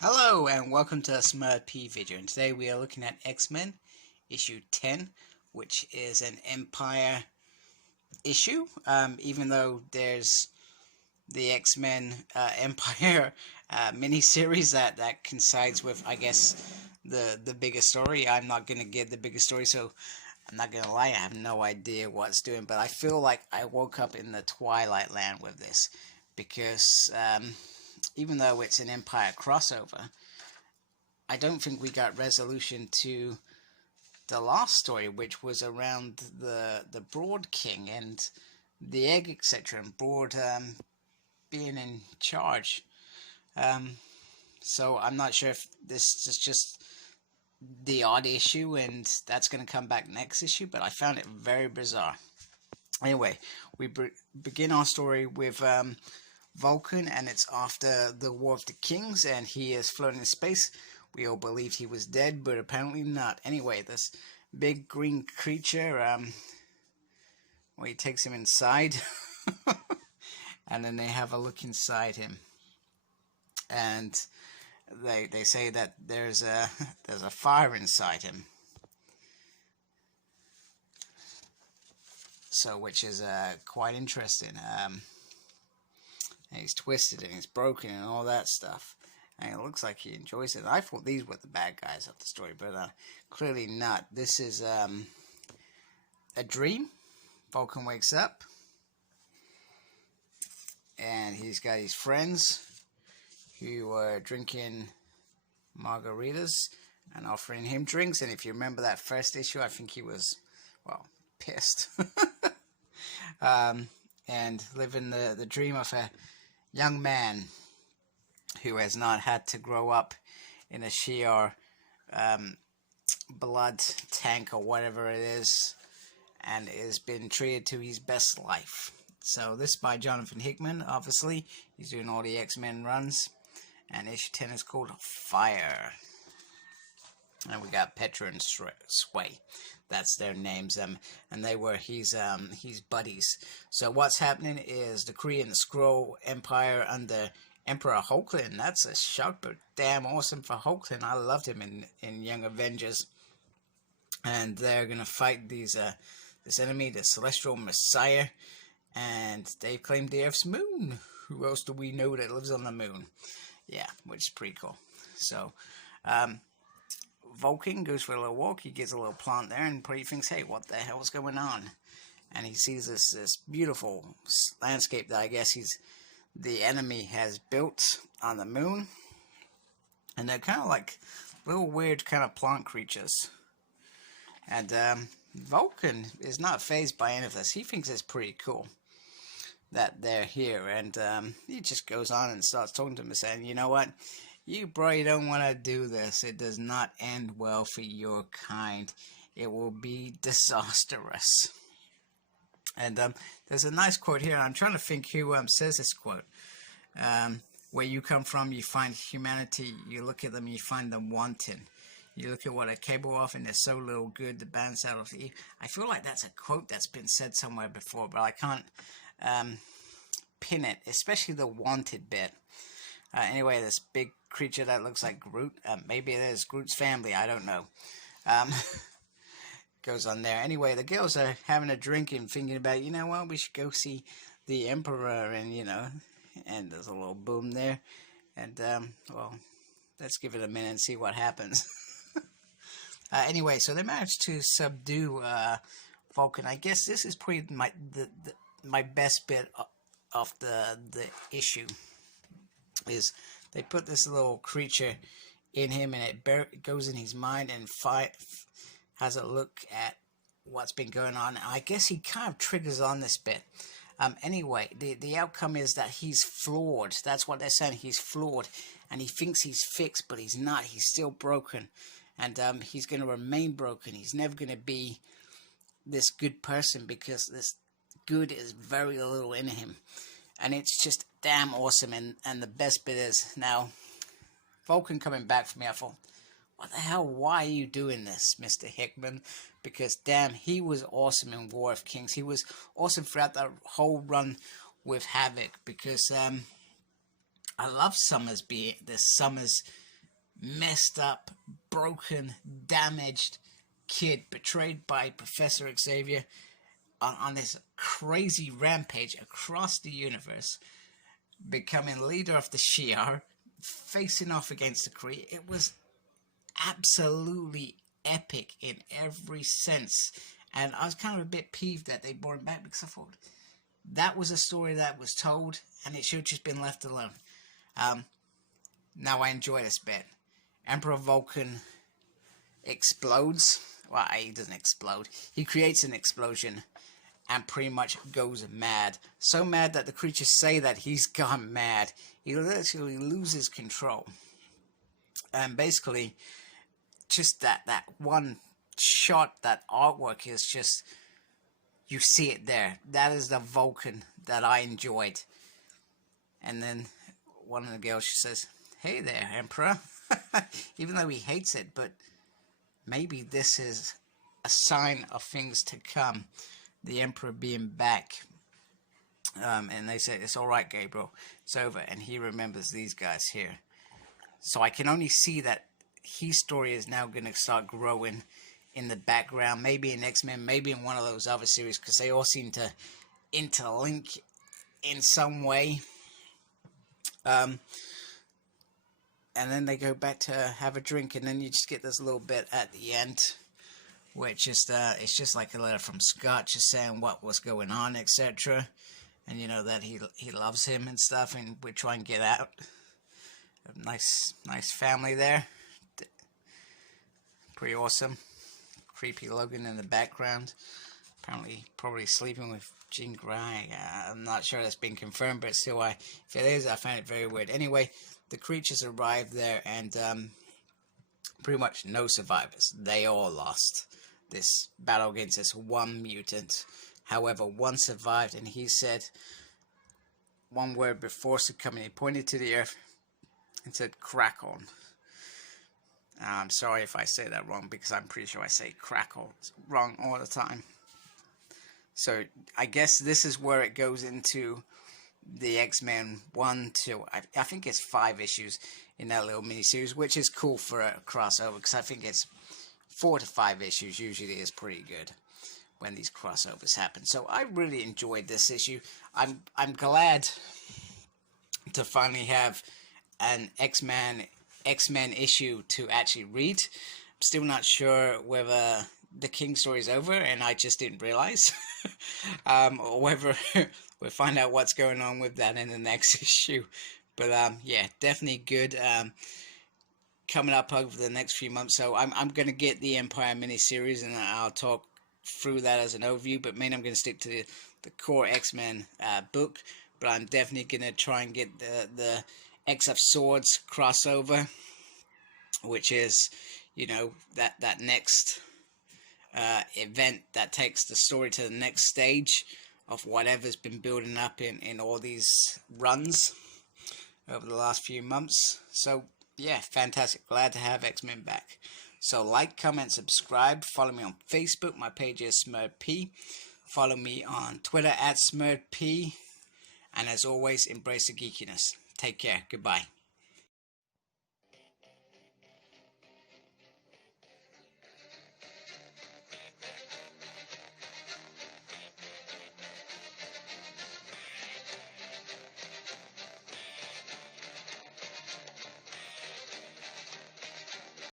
Hello and welcome to a Smurd P video, and today we are looking at X-Men issue 10, which is an Empyre issue. Even though there's the X-Men Empyre miniseries that coincides with, I guess, the bigger story. I'm not gonna get the bigger story, so I'm not gonna lie, I have no idea what it's doing. But I feel like I woke up in the Twilight Land with this because even though it's an Empyre crossover, I don't think we got resolution to the last story, which was around the Broad King and the egg, etc., and Broad being in charge. So I'm not sure if this is just the odd issue and that's going to come back next issue, but I found it very bizarre. Anyway, we begin our story with Vulcan, and it's after the War of the Kings, and he is floating in space. We all believed he was dead, but apparently not. Anyway, this big green creature, well, he takes him inside, and then they have a look inside him, and they say that there's a fire inside him. So, which is quite interesting. And he's twisted and he's broken and all that stuff. And it looks like he enjoys it. I thought these were the bad guys of the story, but clearly not. This is a dream. Vulcan wakes up, and he's got his friends who are drinking margaritas and offering him drinks. And if you remember that first issue, I think he was, well, pissed. And living the dream of a young man who has not had to grow up in a Shi'ar blood tank or whatever it is, and has been treated to his best life. So this is by Jonathan Hickman, obviously. He's doing all the X-Men runs, and issue 10 is called Fire. And we got Petra and Sway. That's their names, and they were his buddies. So what's happening is the Kree and the Skrull Empire under Emperor Hickman. That's a shock, but damn awesome for Hickman. I loved him in Young Avengers. And they're gonna fight this enemy, the Celestial Messiah, and they've claimed the Earth's moon. Who else do we know that lives on the moon? Yeah, which is pretty cool. So, Vulcan goes for a little walk. He gets a little plant there, and he thinks, "Hey, what the hell's going on?" And he sees this beautiful landscape that I guess the enemy has built on the moon, and they're kind of like little weird kind of plant creatures. And Vulcan is not fazed by any of this. He thinks it's pretty cool that they're here, and he just goes on and starts talking to him and saying, "You know what? You probably don't want to do this. It does not end well for your kind. It will be disastrous." And there's a nice quote here. I'm trying to think who says this quote. Where you come from, you find humanity. You look at them, you find them wanting. You look at what they're capable of, and they're so little good to balance out of the. I feel like that's a quote that's been said somewhere before, but I can't pin it, especially the wanted bit. Anyway, this big creature that looks like Groot, maybe it is Groot's family, I don't know, goes on there. Anyway, the girls are having a drink and thinking about, you know what, we should go see the Emperor, and and there's a little boom there, and well, let's give it a minute and see what happens. Anyway, so they managed to subdue Vulcan. I guess this is probably my best bit of the issue. Is they put this little creature in him, and it goes in his mind and has a look at what's been going on. I guess he kind of triggers on this bit. Anyway, the outcome is that he's flawed. That's what they're saying. He's flawed, and he thinks he's fixed, but he's not. He's still broken, and he's going to remain broken. He's never going to be this good person because this good is very little in him. And it's just damn awesome. And the best bit is, now, Vulcan coming back for me, I thought, what the hell, why are you doing this, Mr. Hickman? Because, damn, he was awesome in War of Kings. He was awesome throughout that whole run with Havoc. Because I love Summers messed up, broken, damaged kid betrayed by Professor Xavier on this crazy rampage across the universe, becoming leader of the Shi'ar, facing off against the Kree. It was absolutely epic in every sense. And I was kind of a bit peeved that they brought him back, because I thought that was a story that was told and it should have just been left alone. Now I enjoy this bit. Emperor Vulcan explodes. Well, he doesn't explode. He creates an explosion and pretty much goes mad. So mad that the creatures say that he's gone mad. He literally loses control. And basically, just that one shot, that artwork is just, you see it there. That is the Vulcan that I enjoyed. And then one of the girls, she says, "Hey there, Emperor." Even though he hates it, but maybe this is a sign of things to come. The Emperor being back. And they say, "It's alright, Gabriel. It's over." And he remembers these guys here. So I can only see that his story is now going to start growing in the background. Maybe in X-Men, maybe in one of those other series, because they all seem to interlink in some way. And then they go back to have a drink, and then you just get this little bit at the end, which is it's just like a letter from Scott, just saying what was going on, etc. And you know that he loves him and stuff, and we try and get out. A nice family there. Pretty awesome. Creepy Logan in the background. Apparently, probably sleeping with Jean Grey. I'm not sure that's been confirmed, but still, if it is, I find it very weird. Anyway, the creatures arrived there, and pretty much no survivors. They all lost this battle against this one mutant. However, one survived, and he said one word before succumbing. He pointed to the earth and said, "Crackle." I'm sorry if I say that wrong, because I'm pretty sure I say crackle wrong all the time. So I guess this is where it goes into the X-Men 1, 2. I think it's 5 issues in that little miniseries, which is cool for a crossover, because I think it's 4 to 5 issues usually is pretty good when these crossovers happen. So I really enjoyed this issue. I'm glad to finally have an X-Men issue to actually read. I'm still not sure whether the King story is over and I just didn't realize, or whether we'll find out what's going on with that in the next issue. But yeah, definitely good. Coming up over the next few months, so I'm going to get the Empyre miniseries, and I'll talk through that as an overview, but mainly I'm going to stick to the core X-Men book. But I'm definitely going to try and get the X of Swords crossover, which is, you know, that next event that takes the story to the next stage of whatever's been building up in all these runs over the last few months. So yeah, fantastic. Glad to have X-Men back. So like, comment, subscribe. Follow me on Facebook. My page is SmurP. Follow me on Twitter @SmurP. And as always, embrace the geekiness. Take care. Goodbye.